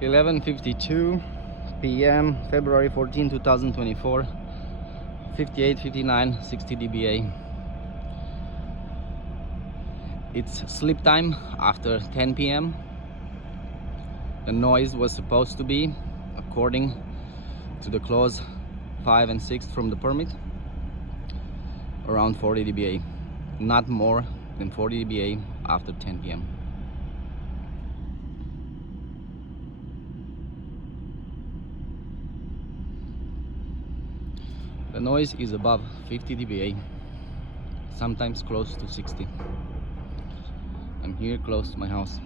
11:52 p.m. February 14, 2024. 58, 59, 60 dBA. It's sleep time after 10 p.m. The noise was supposed to be, according to the clause 5 and 6 from the permit, around 40 dBA, not more than 40 dBA after 10 p.m. The noise is above 50 dBA, sometimes close to 60. I'm here close to my house.